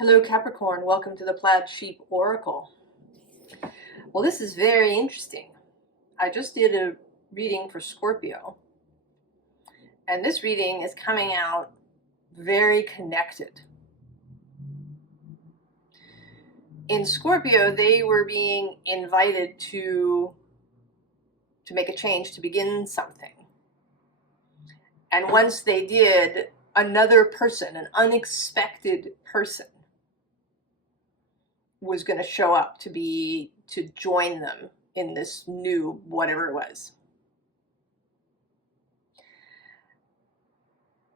Hello Capricorn, welcome to the Plaid Sheep Oracle. Well, this is very interesting. I just did a reading for Scorpio, and this reading is coming out very connected. In Scorpio, they were being invited to make a change, to begin something. And once they did, another person, an unexpected person, was going to show up to join them in this new whatever it was.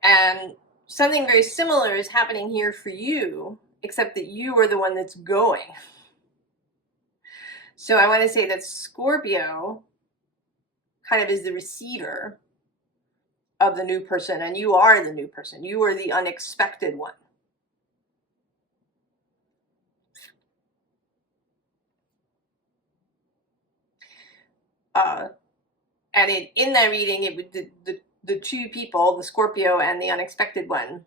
And something very similar is happening here for you, except that you are the one that's going. So I want to say that Scorpio kind of is the receiver of the new person, and you are the new person. You are the unexpected one. And in that reading, it would the two people, the Scorpio and the unexpected one,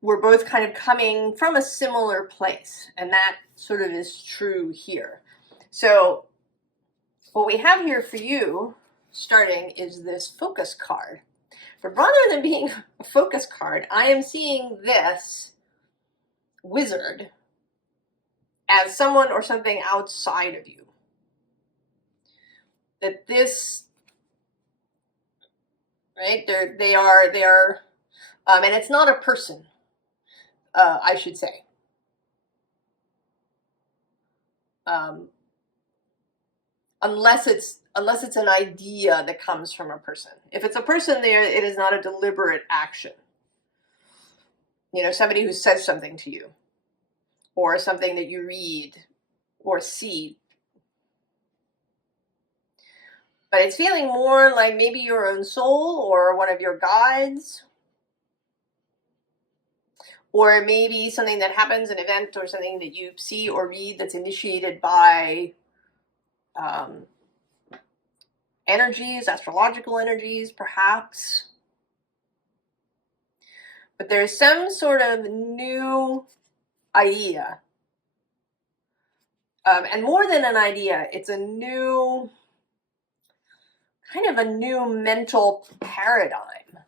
were both kind of coming from a similar place, and that sort of is true here. So what we have here for you starting is this focus card. But rather than being a focus card, I am seeing this wizard as someone or something outside of you. That this, right? They are, and it's not a person, I should say. Unless it's an idea that comes from a person. If it's a person, there, it is not a deliberate action. You know, somebody who says something to you, or something that you read or see. But it's feeling more like maybe your own soul or one of your guides. Or maybe something that happens, an event or something that you see or read that's initiated by energies, astrological energies, perhaps. But there's some sort of new idea. And more than an idea, it's a new, kind of a new mental paradigm,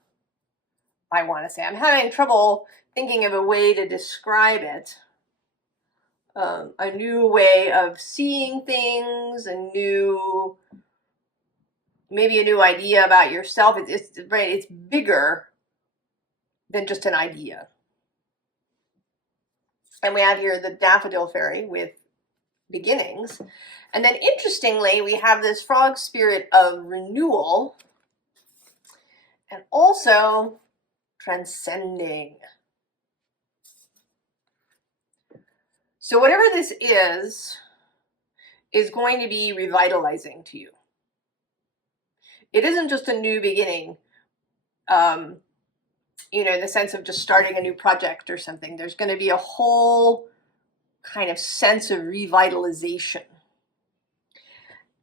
I want to say. I'm having trouble thinking of a way to describe it. A new way of seeing things, maybe a new idea about yourself. It's bigger than just an idea. And we have here the daffodil fairy with beginnings. And then interestingly, we have this frog spirit of renewal and also transcending. So whatever this is going to be revitalizing to you. It isn't just a new beginning, you know, in the sense of just starting a new project or something. There's going to be a whole kind of sense of revitalization.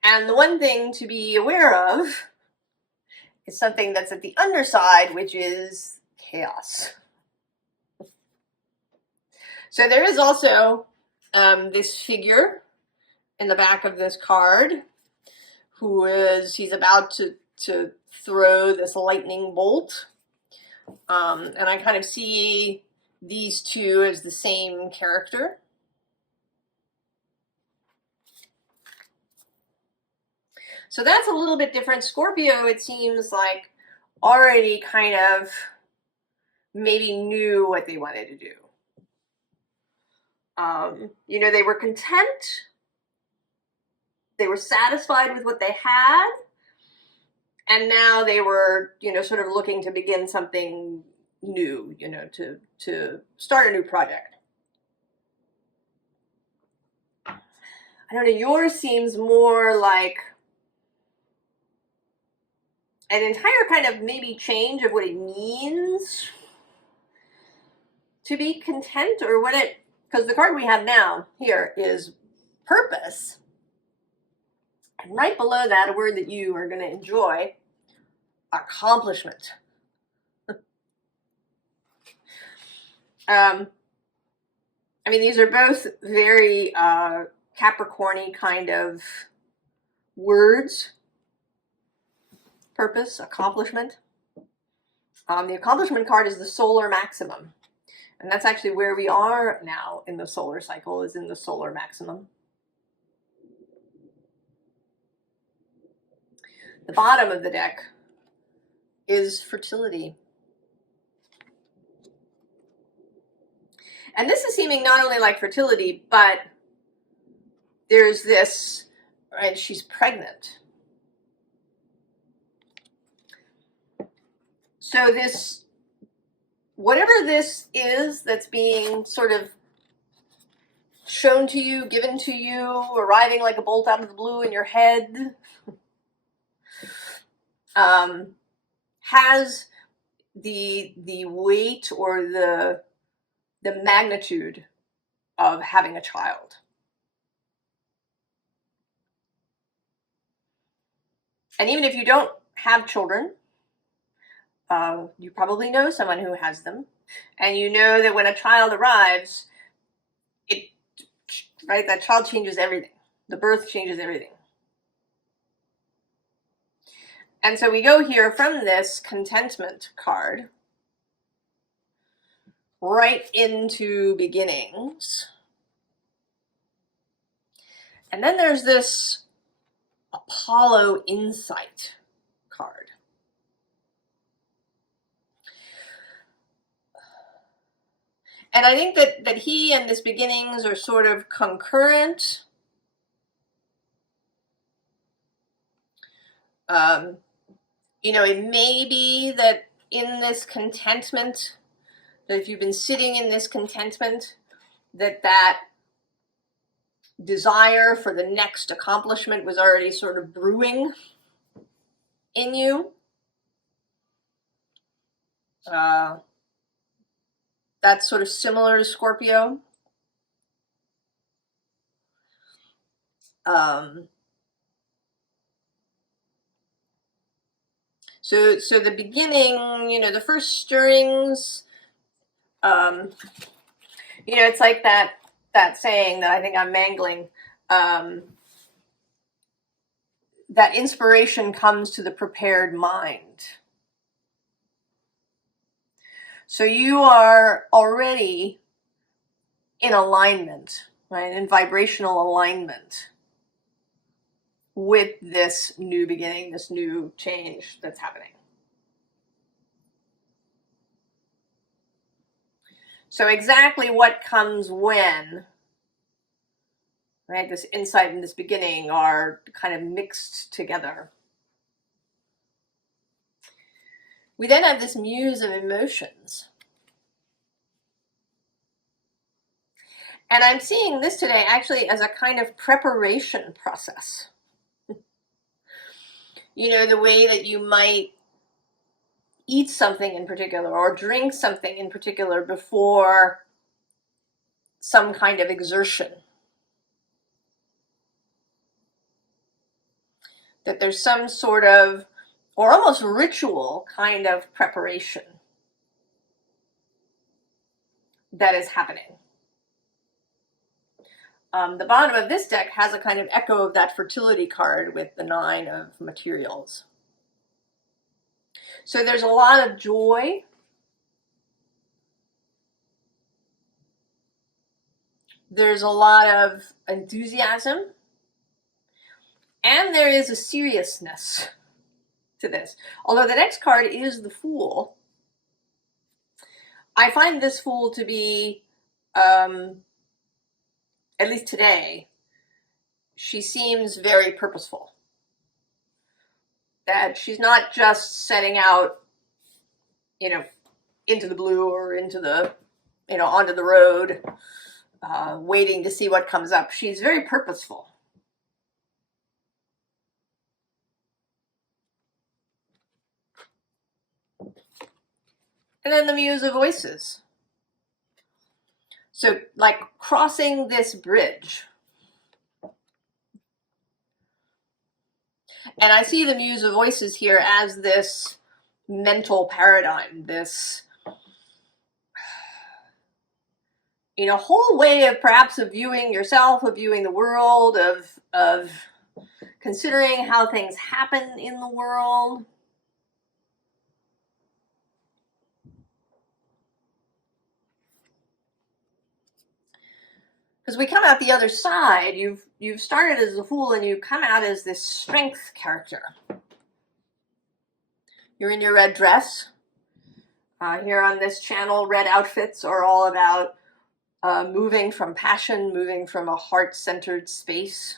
And the one thing to be aware of is something that's at the underside, which is chaos. So there is also this figure in the back of this card he's about to throw this lightning bolt. And I kind of see these two as the same character. So that's a little bit different. Scorpio, it seems like, already kind of maybe knew what they wanted to do. You know, they were content. They were satisfied with what they had. And now they were, you know, sort of looking to begin something new, you know, to start a new project. I don't know, yours seems more like an entire kind of maybe change of what it means to be content, or because the card we have now here is purpose. And right below that, a word that you are going to enjoy, accomplishment. I mean, these are both very Capricorn-y kind of words. Purpose, accomplishment. The accomplishment card is the solar maximum. And that's actually where we are now in the solar cycle, is in the solar maximum. The bottom of the deck is fertility. And this is seeming not only like fertility, but there's this, right, she's pregnant. So this, whatever this is that's being sort of shown to you, given to you, arriving like a bolt out of the blue in your head, has the weight or the magnitude of having a child. And even if you don't have children, you probably know someone who has them, and you know that when a child arrives, right, that child changes everything. The birth changes everything. And so we go here from this contentment card right into beginnings. And then there's this Apollo insight card. And I think that he and this beginnings are sort of concurrent. You know, it may be that in this contentment, that if you've been sitting in this contentment, that desire for the next accomplishment was already sort of brewing in you. That's sort of similar to Scorpio. So the beginning, you know, the first stirrings, you know, it's like that saying that I think I'm mangling, that inspiration comes to the prepared mind. So you are already in alignment, right, in vibrational alignment with this new beginning, this new change that's happening. So exactly what comes when, right, this insight and this beginning are kind of mixed together. We then have this muse of emotions. And I'm seeing this today actually as a kind of preparation process. You know, the way that you might eat something in particular or drink something in particular before some kind of exertion. That there's some sort of, or almost ritual kind of preparation that is happening. The bottom of this deck has a kind of echo of that fertility card with the 9 of materials. So there's a lot of joy. There's a lot of enthusiasm. And there is a seriousness to this. Although the next card is the Fool, I find this Fool to be, at least today, she seems very purposeful. That she's not just setting out, you know, into the blue or into the, you know, onto the road, waiting to see what comes up. She's very purposeful. And then the Muse of Voices. So, like crossing this bridge. And I see the Muse of Voices here as this mental paradigm, this you know, whole way of perhaps of viewing yourself, of viewing the world, of considering how things happen in the world. Because we come out the other side, you've started as a fool and you come out as this strength character. You're in your red dress. Here on this channel, red outfits are all about moving from passion, moving from a heart-centered space.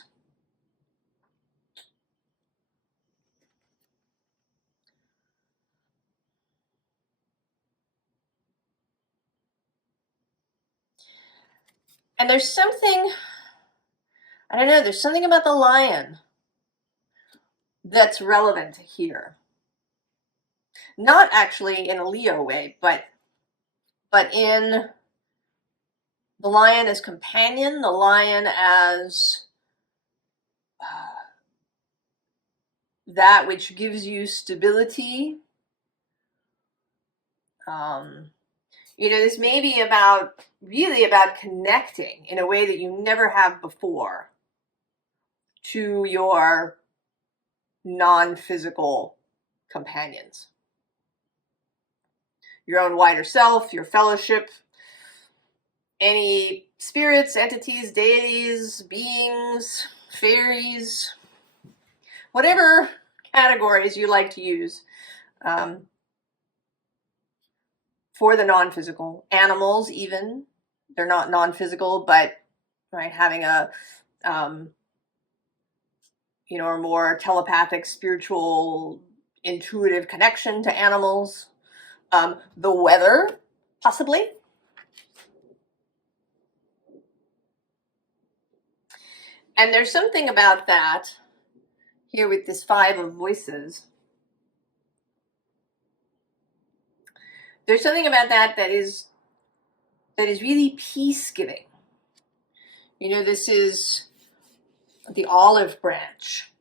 And there's something, I don't know, there's something about the lion that's relevant here. Not actually in a Leo way, but in the lion as companion, the lion as that which gives you stability. You know, this may be about, really about connecting in a way that you never have before to your non-physical companions. Your own wider self, your fellowship, any spirits, entities, deities, beings, fairies, whatever categories you like to use for the non-physical. Animals even, they're not non-physical, but right, having a you know, a more telepathic, spiritual, intuitive connection to animals. The weather, possibly. And there's something about that here with this 5 of voices. There's something about that that is really peace-giving. You know, this is the olive branch.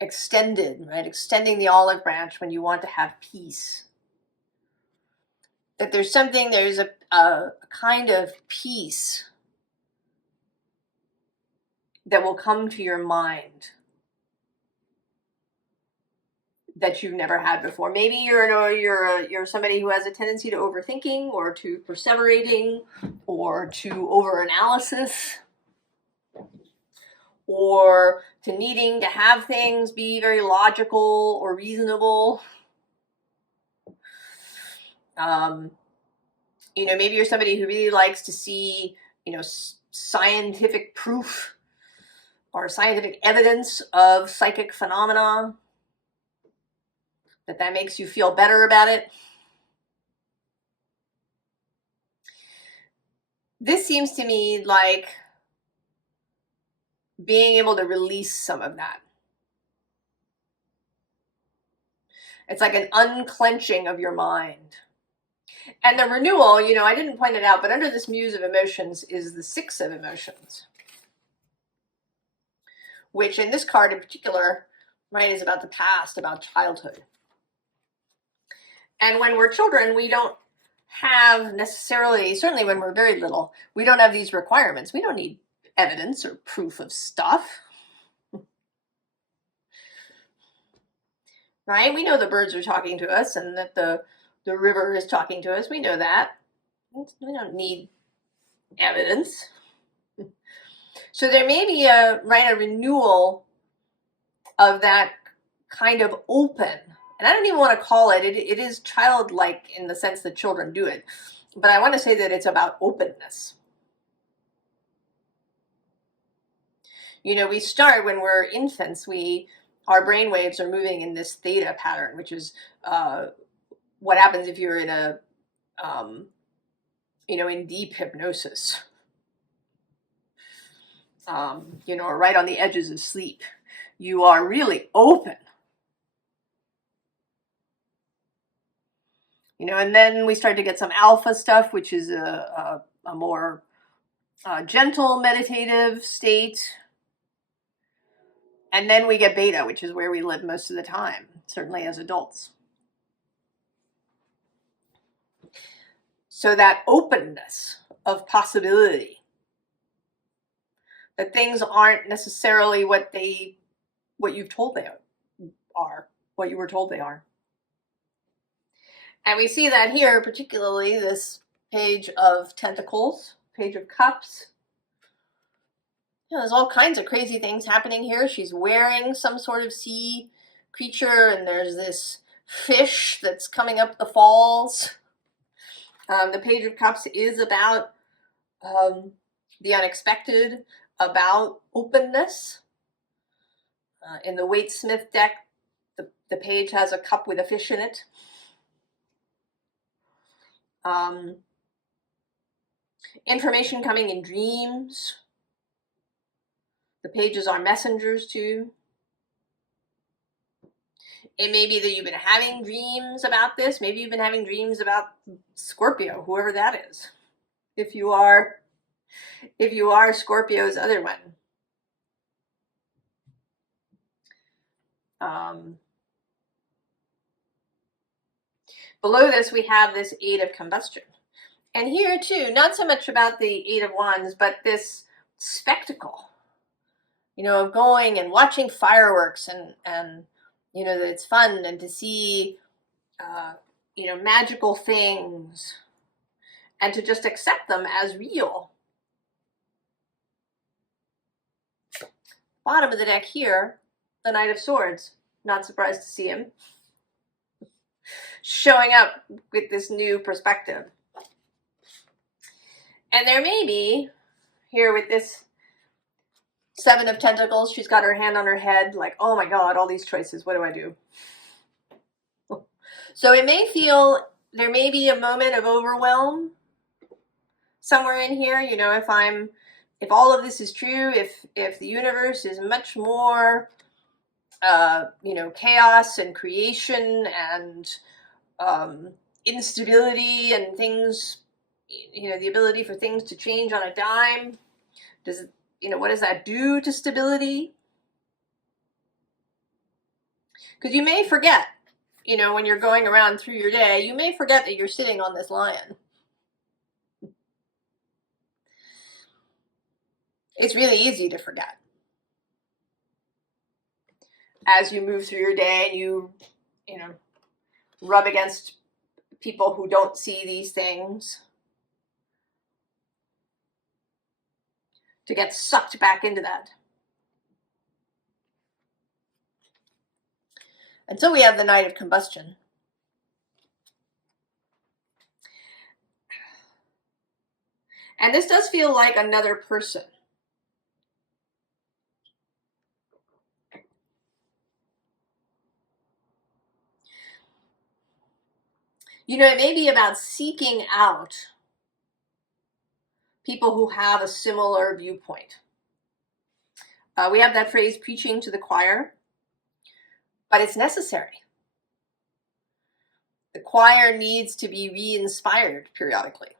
Extended, right? Extending the olive branch when you want to have peace. That there's a kind of peace that will come to your mind that you've never had before. Maybe you're somebody who has a tendency to overthinking or to perseverating or to overanalysis or to needing to have things be very logical or reasonable. You know, maybe you're somebody who really likes to see, you know, scientific proof or scientific evidence of psychic phenomena. That makes you feel better about it. This seems to me like being able to release some of that. It's like an unclenching of your mind. And the renewal, you know, I didn't point it out, but under this Muse of Emotions is the 6 of Emotions, which in this card in particular, right, is about the past, about childhood. And when we're children, we don't have necessarily, certainly when we're very little, we don't have these requirements. We don't need evidence or proof of stuff. Right? We know the birds are talking to us and that the river is talking to us. We know that. We don't need evidence. So there may be a renewal of that kind of open. And I don't even want to call it, it is childlike in the sense that children do it. But I want to say that it's about openness. You know, we start when we're infants, our brain waves are moving in this theta pattern, which is what happens if you're in a, you know, in deep hypnosis. You know, right on the edges of sleep. You are really open. You know, and then we start to get some alpha stuff, which is a more gentle meditative state. And then we get beta, which is where we live most of the time, certainly as adults. So that openness of possibility, that things aren't necessarily what you've told they are, what you were told they are. And we see that here, particularly this Page of Pentacles, Page of Cups. You know, there's all kinds of crazy things happening here. She's wearing some sort of sea creature, and there's this fish that's coming up the falls. The Page of Cups is about the unexpected, about openness. In the Waite-Smith deck, the page has a cup with a fish in it. Information coming in dreams. The pages are messengers too. It may be that you've been having dreams about this. Maybe you've been having dreams about Scorpio, whoever that is. If you are Scorpio's other one. Below this, we have this Eight of Combustion. And here too, not so much about the Eight of Wands, but this spectacle, you know, of going and watching fireworks and you know, that it's fun, and to see, you know, magical things, and to just accept them as real. Bottom of the deck here, the Knight of Swords. Not surprised to see him showing up with this new perspective. And there may be, here with this Seven of Pentacles, she's got her hand on her head, like, oh my God, all these choices, what do I do? So it may feel, there may be a moment of overwhelm somewhere in here, you know, if all of this is true, if the universe is much more, you know, chaos and creation and instability and things, you know, the ability for things to change on a dime, you know, what does that do to stability? Because you may forget, you know, when you're going around through your day, you may forget that you're sitting on this lion. It's really easy to forget. As you move through your day and you know, rub against people who don't see these things, to get sucked back into that. And so we have the Knight of Combustion. And this does feel like another person. You know, it may be about seeking out people who have a similar viewpoint. We have that phrase, preaching to the choir, but it's necessary. The choir needs to be re-inspired periodically.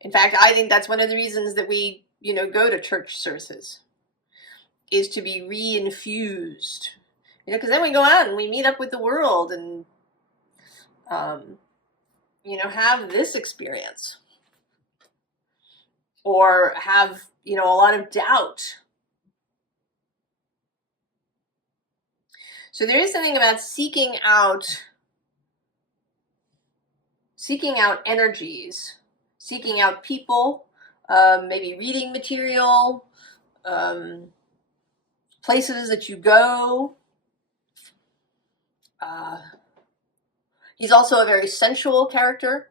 In fact, I think that's one of the reasons that we, you know, go to church services, is to be re-infused. You know, because then we go out and we meet up with the world and, you know, have this experience. Or have, you know, a lot of doubt. So there is something about seeking out energies, seeking out people, maybe reading material, places that you go. He's also a very sensual character,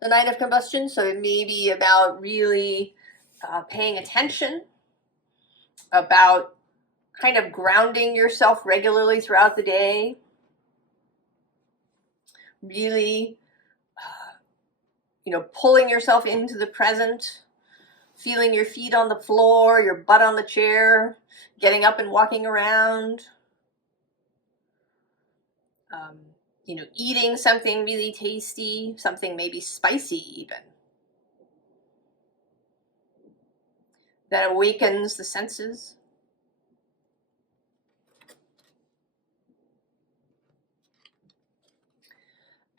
the Knight of Combustion, so it may be about really paying attention, about kind of grounding yourself regularly throughout the day, really, you know, pulling yourself into the present, feeling your feet on the floor, your butt on the chair, getting up and walking around, you know, eating something really tasty, something maybe spicy even, that awakens the senses.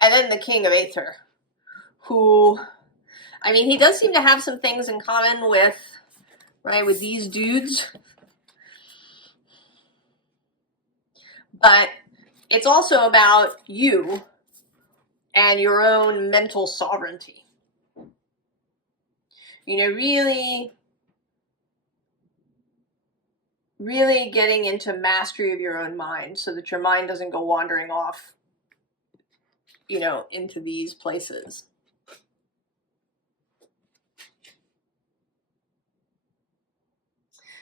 And then the King of Aether, who, I mean, he does seem to have some things in common with, right, with these dudes. But it's also about you and your own mental sovereignty. You know, really getting into mastery of your own mind so that your mind doesn't go wandering off, you know, into these places.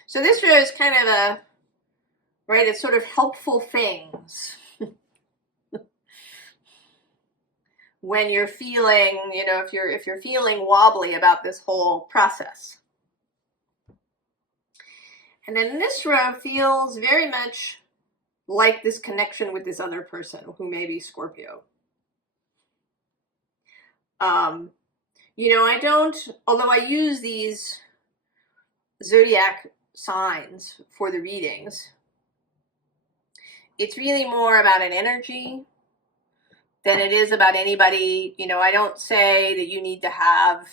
So this is kind of a, right, it's sort of helpful things when you're feeling, you know, if you're feeling wobbly about this whole process. And then this row feels very much like this connection with this other person who may be Scorpio. You know, I don't, although I use these zodiac signs for the readings, it's really more about an energy than it is about anybody. You know, I don't say that you need to have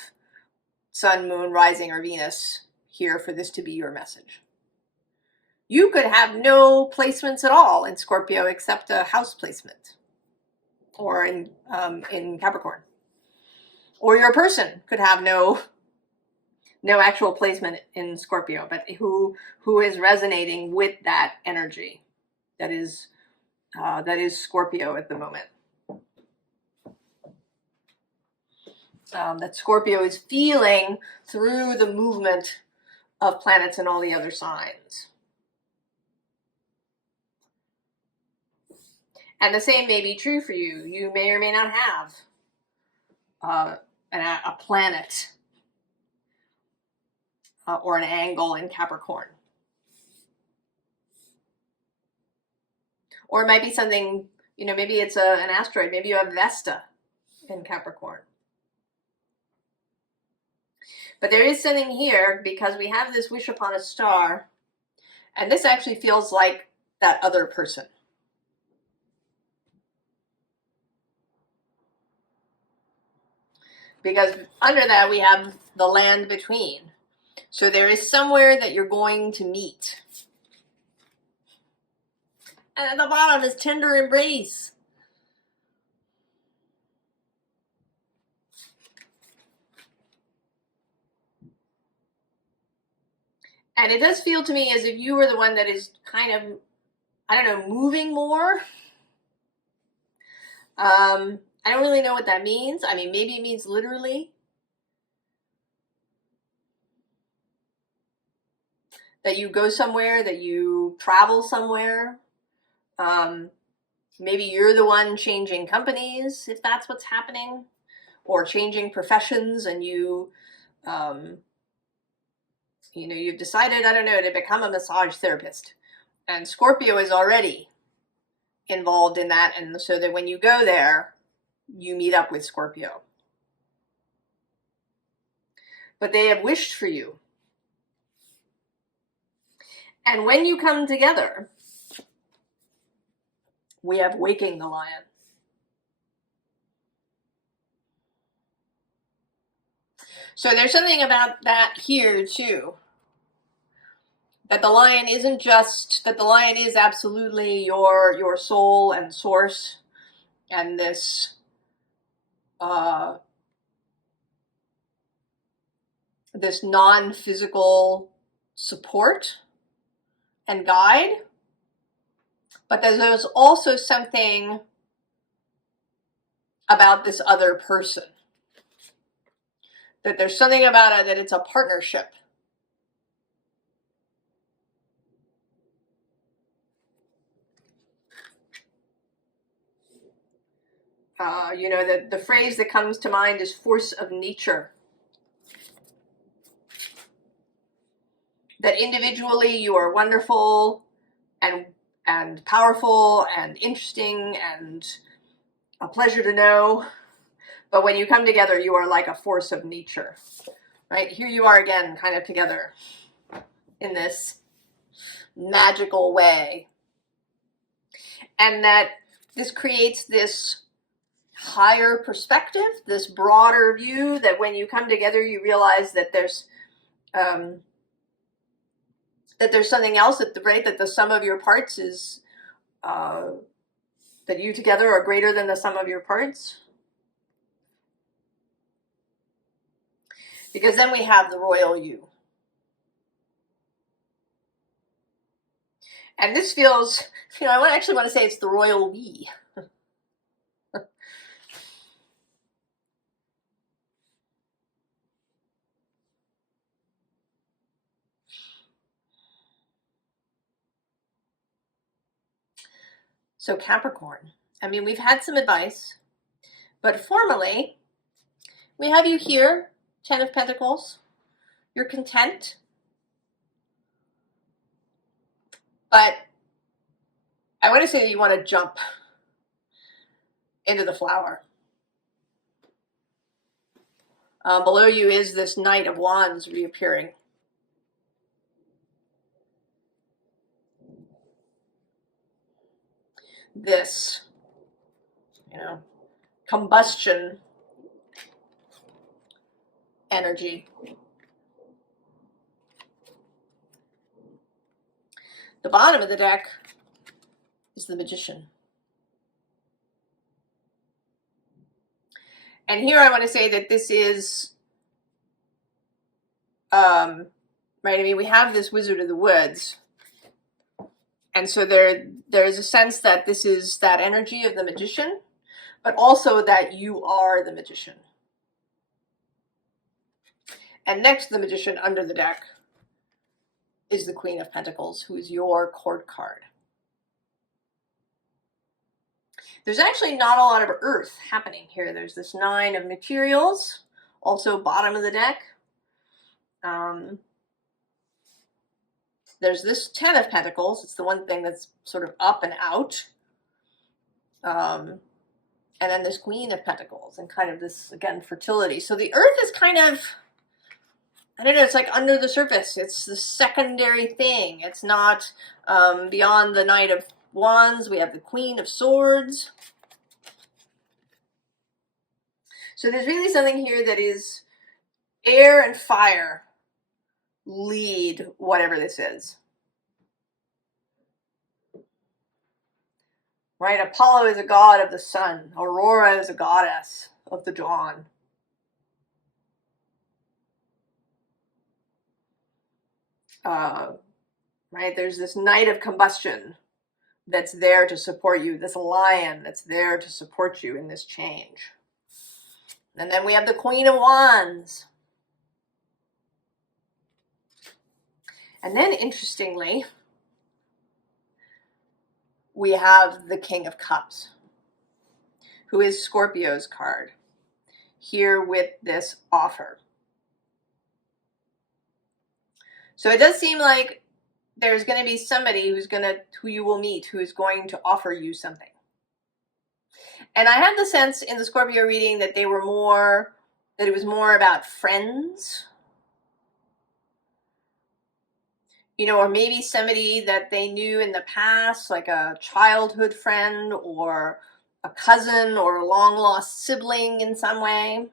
Sun, Moon, Rising, or Venus here for this to be your message. You could have no placements at all in Scorpio except a house placement, or in Capricorn. Or your person could have no actual placement in Scorpio, but who is resonating with that energy that is Scorpio at the moment. That Scorpio is feeling through the movement of planets and all the other signs. And the same may be true for you. You may or may not have a planet or an angle in Capricorn. Or it might be something, you know, maybe it's an asteroid. Maybe you have Vesta in Capricorn. But there is something here because we have this wish upon a star. And this actually feels like that other person. Because under that we have the land between. So there is somewhere that you're going to meet. And at the bottom is tender embrace. And it does feel to me as if you were the one that is kind of, I don't know, moving more. I don't really know what that means. I mean, maybe it means literally. That you go somewhere, that you travel somewhere. Maybe you're the one changing companies, if that's what's happening. Or changing professions, and you know, you've decided, I don't know, to become a massage therapist. And Scorpio is already involved in that, and so that when you go there, you meet up with Scorpio. But they have wished for you. And when you come together, we have waking the lion. So there's something about that here too. That the lion isn't just, that the lion is absolutely your soul and source, and this this non-physical support and guide. But there's also something about this other person. That there's something about it, that it's a partnership. You know, the phrase that comes to mind is force of nature. That individually you are wonderful and powerful and interesting and a pleasure to know. But when you come together, you are like a force of nature. Right? Here you are again, kind of together in this magical way. And that this creates this higher perspective, this broader view that when you come together, you realize that there's something else, that the sum of your parts is, that you together are greater than the sum of your parts. Because then we have the royal you. And this feels, I actually want to say it's the royal we. So Capricorn, I mean, we've had some advice, but formally, we have you here, 10 of Pentacles. You're content, but I want to say that you want to jump into the flower. Below you is this Knight of Wands reappearing. This, combustion energy. The bottom of the deck is the Magician. And here I want to say that this is, right, I mean, we have this Wizard of the Woods. And so there's a sense that this is that energy of the Magician, but also that you are the Magician. And next to the Magician under the deck is the Queen of Pentacles, who is your court card. There's actually not a lot of earth happening here. There's this 9 of materials, also bottom of the deck. There's this 10 of Pentacles. It's the one thing that's sort of up and out. And then this Queen of Pentacles and kind of this, again, fertility. So the earth is kind of, I don't know, it's like under the surface. It's the secondary thing. It's not beyond the Knight of Wands. We have the Queen of Swords. So there's really something here that is air and fire lead whatever this is. Right? Apollo is a god of the sun. Aurora is a goddess of the dawn. Right? There's this Knight of Combustion that's there to support you. This lion that's there to support you in this change. And then we have the Queen of Wands. And then, interestingly, we have the King of Cups, who is Scorpio's card, here with this offer. So it does seem like there's going to be somebody who you will meet, who is going to offer you something. And I had the sense in the Scorpio reading that it was more about friends. Or maybe somebody that they knew in the past, like a childhood friend or a cousin or a long-lost sibling in some way.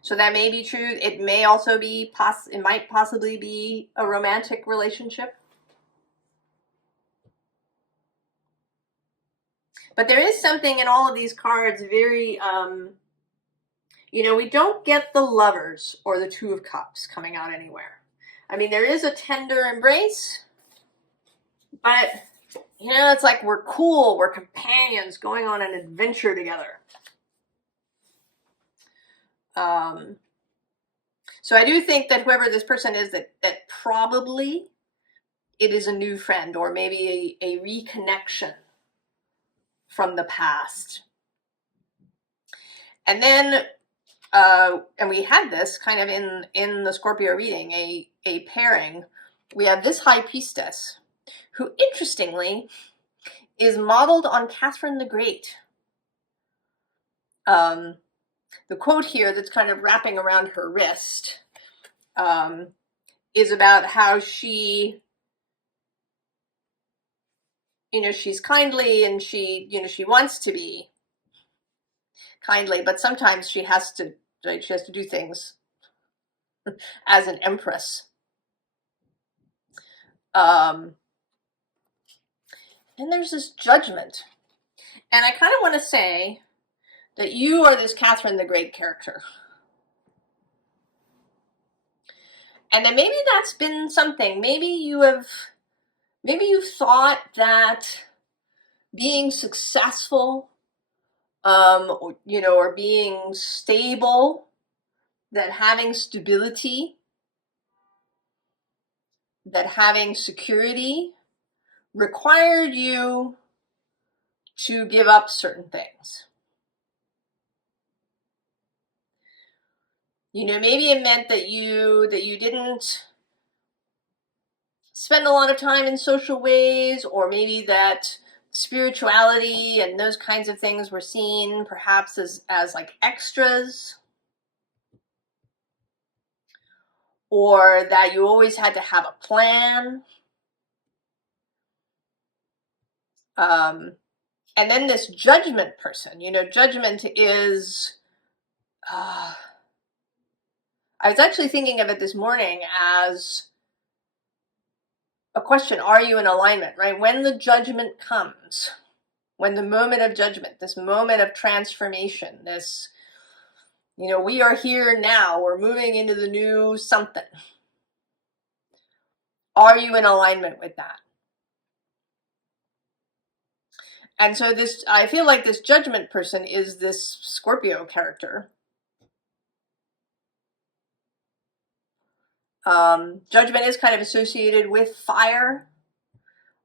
So that may be true. It may also be, it might possibly be a romantic relationship. But there is something in all of these cards very, we don't get the Lovers or the Two of Cups coming out anywhere. I mean, there is a tender embrace, but, it's like we're cool, we're companions going on an adventure together. So I do think that whoever this person is, that probably it is a new friend or maybe a reconnection from the past. And then, and we had this kind of in the Scorpio reading, a pairing. We have this High Priestess, who interestingly is modeled on Catherine the Great. The quote here that's kind of wrapping around her wrist is about how she, you know, she's kindly and she, you know, she wants to be kindly, but sometimes she has to, right, she has to do things as an empress. And there's this Judgment. And I kind of want to say that you are this Catherine the Great character. And then maybe that's been something. Maybe you've thought that being successful, or, you know, or being stable, that having stability, that having security required you to give up certain things. You know, maybe it meant that you didn't spend a lot of time in social ways, or maybe that spirituality and those kinds of things were seen perhaps as like extras, or that you always had to have a plan. And then this Judgment person, you know, Judgment is, I was actually thinking of it this morning as a question, are you in alignment, right? When the Judgment comes, when the moment of judgment, this moment of transformation, this, you know, we are here now, we're moving into the new something. Are you in alignment with that? And so this, I feel like this Judgment person is this Scorpio character. Judgment is kind of associated with fire.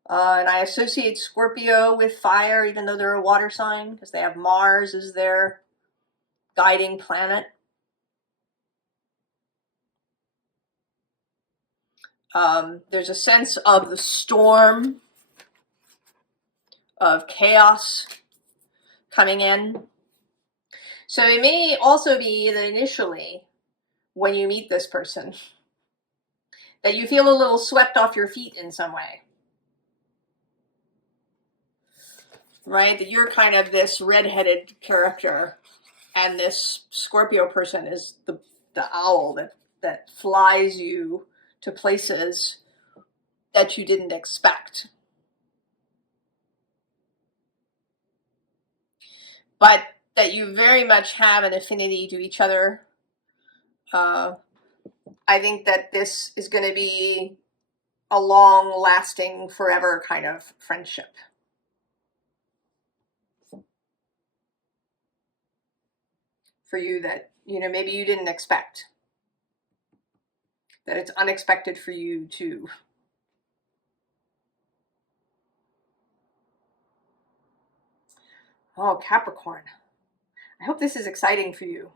And I associate Scorpio with fire, even though they're a water sign, because they have Mars as their guiding planet. There's a sense of the storm, of chaos coming in. So it may also be that initially, when you meet this person, that you feel a little swept off your feet in some way. Right? That you're kind of this redheaded character, and this Scorpio person is the owl that flies you to places that you didn't expect. But that you very much have an affinity to each other. I think that this is going to be a long-lasting, forever kind of friendship. For you that, you know, maybe you didn't expect. That it's unexpected for you too. Oh, Capricorn. I hope this is exciting for you.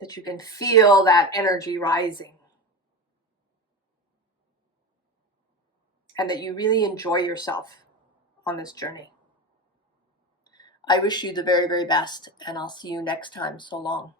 That you can feel that energy rising. And that you really enjoy yourself on this journey. I wish you the very, very best, and I'll see you next time. So long.